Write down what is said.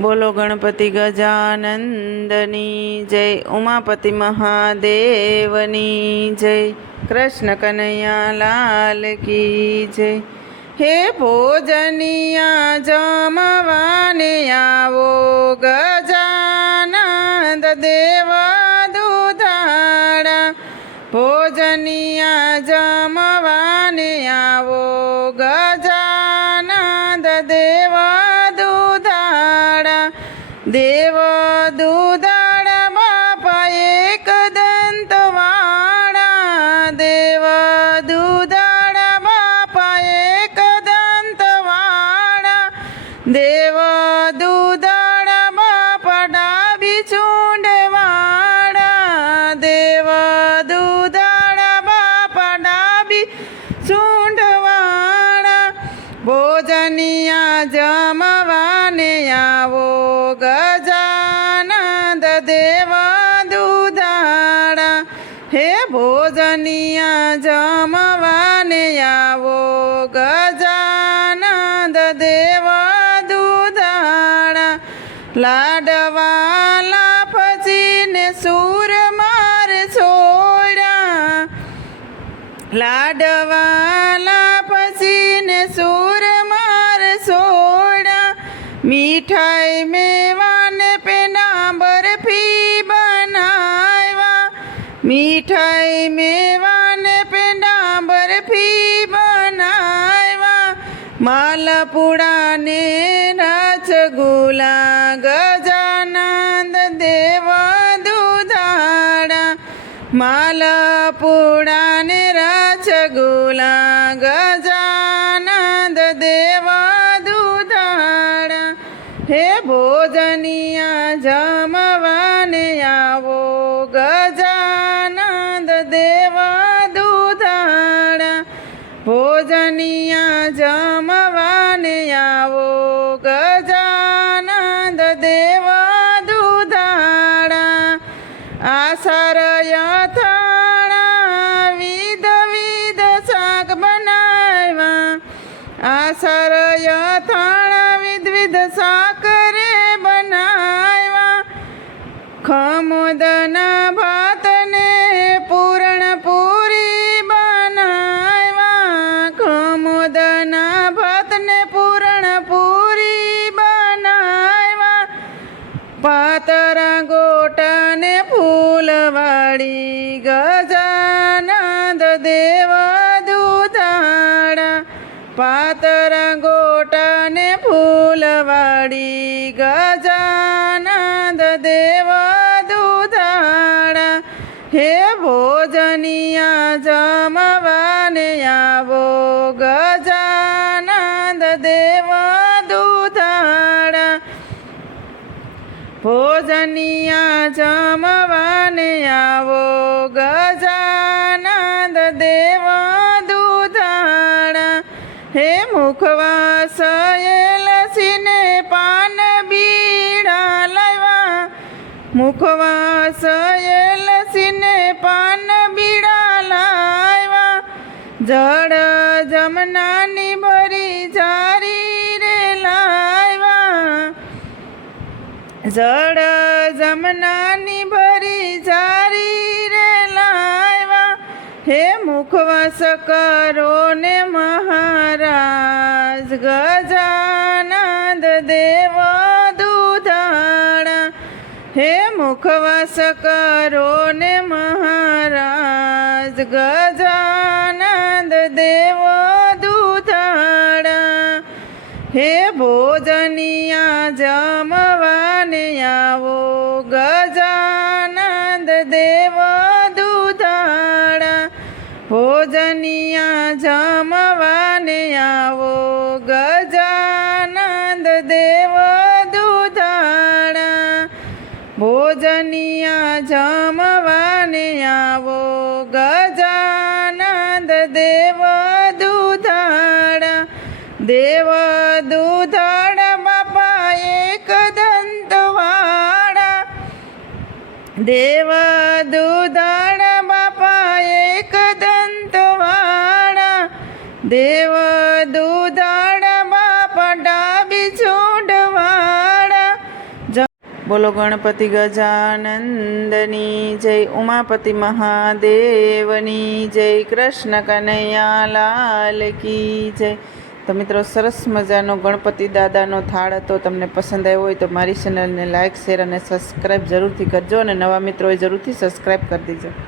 બોલો ગણપતિ ગજાનંદની જય, ઉમાપતિ મહાદેવની જય, કૃષ્ણ કનૈયા લાલ કી જય. હે ભોજનિયા, જમવાને આવો ગજાનંદ દેવ દુધાડા બાપા એક દંતવાળા દેવ દુધાડા બાપા એક દંતવાળા દેવ ગજાનંદ દેવ દુધાડા હે ભોજનિયા જમવાને આવો ગજાનંદ દેવ દુધાડા લાડવાલા પચીને સૂર માર છોડ્યા લાડવાલા મીઠાઈ મેવાને પેના બરફી બનાવ્યા મીઠાઈ મેવાને પેના બરફી બનાવ્યા માલપુડાને રસગુલા ગજાનંદ દેવ દુધાડા. માલપુડાને રસગુલા ગજાનંદ ભોજનિયા જમવાને આવો ગજાનંદ દેવ દુધાડા ભોજનિયા જમવાને આવો ગજાનંદ ગજાનંદ દેવ દુધાડા પાતર ગોટને ફૂલવાડી, ગજાનંદ દેવ દુધાડા હે ભોજનિયા જમવાને આવો, ગજાનંદ દેવ દુધાડા ભોજનિયા જમવાને આવો ગજાનંદ દેવ દુધાડા હે મુખવાસ લસીને પાન બીડા લાવ્યા. મુખવાસ લસીને પાન બીડા લાવ્યા. જળ જમનાની ભરી જારી રે લાવ્યા. જળ જમનાની હે મુખવાસ કરો ને મહારાજ, ગજાનંદ દેવ દુધાણા. હે મુખવાસ કરો ને મહારાજ, ગજાનંદ દેવ દુધાણા. હે ભોજનિયા જમવાને ભોજનિયા જમવાને આવો, ગજાનંદ દેવ દુધાણા. ભોજનિયા જમવાને આવો, ગજાનંદ દેવ દુધાણા. દેવ દુધાડા બાપા એક દંતવાળા. દેવ દુધાડા દેવ દુધાડા બાપા ડાબી છોડવાળા બોલો ગણપતિ ગજાનંદની, જય ઉમાપતિ મહાદેવની, જય કૃષ્ણ કનૈયા લાલ કી જય. તો મિત્રો સરસ મજાનો ગણપતિ દાદાનો થાળ હતો, તમને પસંદ આવ્યો હોય તો મારી ચેનલને લાઇક શેર અને સબસ્ક્રાઈબ જરૂરથી કરજો અને નવા મિત્રોએ જરૂરથી સબસ્ક્રાઈબ કરી દેજો.